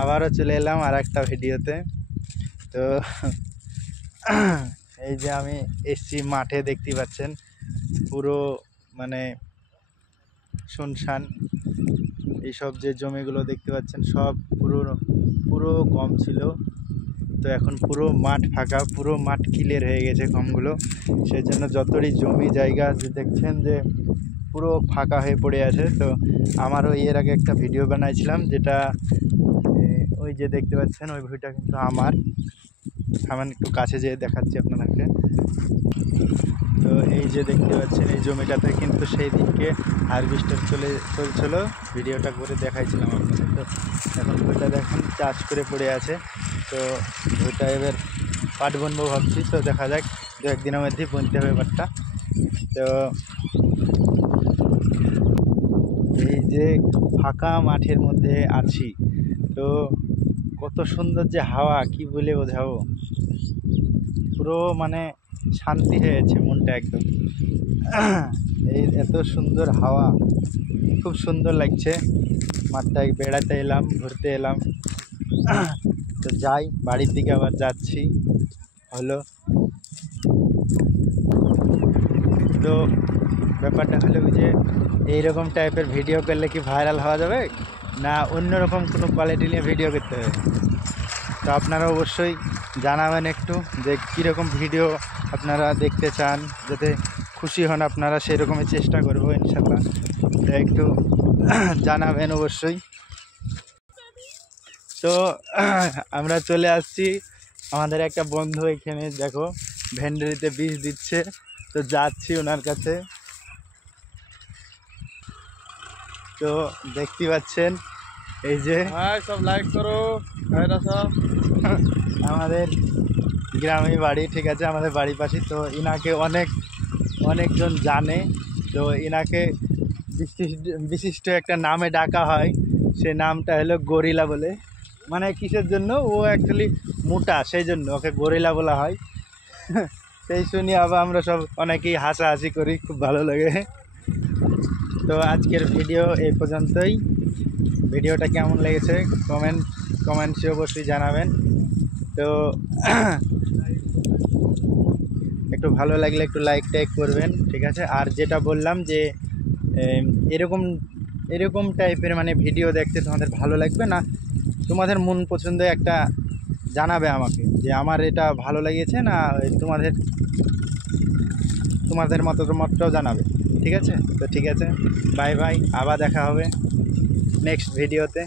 আবারও চলে এলাম আর একটা ভিডিওতে। তো এই যে আমি এসছি মাঠে, দেখতে পাচ্ছেন পুরো মানে শুনশান। এইসব যে জমিগুলো দেখতে পাচ্ছেন সব পুরো গম ছিল, তো এখন পুরো মাঠ ফাঁকা, পুরো মাঠ ক্লিয়ার হয়ে গেছে গমগুলো। সেই জন্য যতই জমি জায়গা যে দেখছেন যে পুরো ফাঁকা হয়ে পড়ে আছে। তো আমারও এর আগে একটা ভিডিও বানাইছিলাম, যেটা ওই যে দেখতে পাচ্ছেন ওই ভিডিওটা কিন্তু আমার একটু কাছে যেয়ে দেখাচ্ছি আপনাদেরকে। তো এই যে দেখতে পাচ্ছেন এই জমিটাতে কিন্তু সেই দিনকে হারভেস্টার চলছিল, ভিডিওটা করে দেখাইছিলাম আপনাদের। তো এখন ওইটা দেখেন চাষ করে পড়ে আছে। তো ওইটা এবার পাট বুনবো ভাবছি, তো দেখা যাক, দু একদিনের মধ্যেই বুনতে হবে পাটটা। তো এই যে ফাঁকা মাঠের মধ্যে আছি, তো কত সুন্দর যে হাওয়া, কি বলে বোঝাবো, পুরো মানে শান্তি হয়েছে মনটা একদম। এই এত সুন্দর হাওয়া, খুব সুন্দর লাগছে। মাঠটায় বেড়াতে এলাম, ঘুরতে এলাম। তো যাই, বাড়ির দিকে আবার যাচ্ছি। হলো তো ব্যাপারটা হলো যে এইরকম টাইপের ভিডিও করলে কি ভাইরাল হওয়া যাবে, না অন্যরকম কোনো কোয়ালিটি নিয়ে ভিডিও করতে হবে? তো আপনারা অবশ্যই জানাবেন একটু যে কীরকম ভিডিও আপনারা দেখতে চান, যাতে খুশি হন আপনারা, সেই রকমই চেষ্টা করবো ইনশাল্লাহ। তো একটু জানাবেন অবশ্যই। তো আমরা চলে আসছি, আমাদের একটা বন্ধু এখানে দেখো ভেন্ডরিতে বীজ দিচ্ছে, তো যাচ্ছি ওনার কাছে। তো দেখতে পাচ্ছেন এই যে সব লাইক করো সব আমাদের গ্রামে বাড়ি, ঠিক আছে, আমাদের বাড়ির পাশে। তো ইনাকে অনেকজন জানে। তো ইনাকে বিশিষ্ট একটা নামে ডাকা হয়, সে নামটা হলো গরিলা বলে। মানে কিসের জন্য, ও অ্যাকচুয়ালি মোটা, সেই জন্য ওকে গরিলা বলা হয়। সেই শুনি আবার আমরা সব অনেকেই হাসাহাসি করি, খুব ভালো লাগে। তো আজকের ভিডিও এই পর্যন্তই। ভিডিওটা কেমন লেগেছে কমেন্টসে অবশ্যই জানাবেন। তো একটু ভালো লাগলে একটু লাইক টাইক করবেন, ঠিক আছে। আর যেটা বললাম যে এরকম টাইপের মানে ভিডিও দেখতে তোমাদের ভালো লাগবে না, তোমাদের মন পছন্দ একটা জানাবে আমাকে যে আমার এটা ভালো লেগেছে না, তোমাদের মতামতটাও জানাবে, ঠিক আছে। তো ঠিক আছে, বাই বাই, আবার দেখা হবে নেক্সট ভিডিওতে।